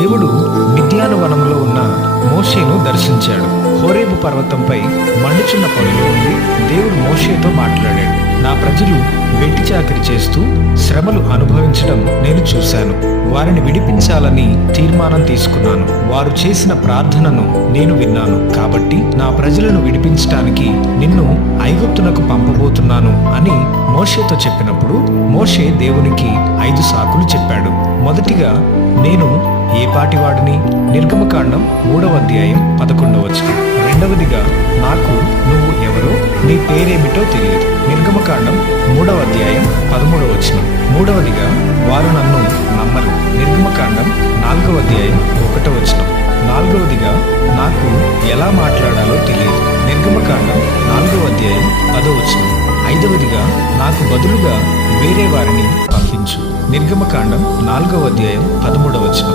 దేవుడు మిథ్యాను వనంలో ఉన్న మోషేను దర్శించాడు. హోరేబు పర్వతంపై మండుచున్న పొదలో ఉండి దేవుడు మోషేతో మాట్లాడాడు. నా ప్రజలు వెట్టి చాకరి చేస్తూ శ్రమలు అనుభవించడం నేను చూశాను. వారిని విడిపించాలని తీర్మానం తీసుకున్నాను. వారు చేసిన ప్రార్థనను నేను విన్నాను. కాబట్టి నా ప్రజలను విడిపించటానికి నిన్ను ఐగుప్తునకు పంపబోతున్నాను అని మోషేతో చెప్పినప్పుడు మోషే దేవునికి ఐదు సాకులు చెప్పాడు. మొదటిగా నేను ఏ పాటివాడిని నిర్గమకాండం మూడవ అధ్యాయం పదకొండవ వచనం. రెండవదిగా నాకు నువ్వు ఎవరో నీ పేరేమిటో తెలియదు. నిర్గమకాండం మూడవ అధ్యాయం పదమూడవ వచనం. మూడవదిగా వారు నన్ను నమ్మరు. నిర్గమకాండం నాలుగవ అధ్యాయం ఒకటో వచనం. నాలుగవదిగా నాకు ఎలా మాట్లాడాలో తెలియదు. నిర్గమకాండం నాలుగవ అధ్యాయం పదో వచనం. ఐదవదిగా నాకు బదులుగా వేరే వారిని పంపించు. నిర్గమకాండం నాలుగవ అధ్యాయం పదమూడవ వచనం.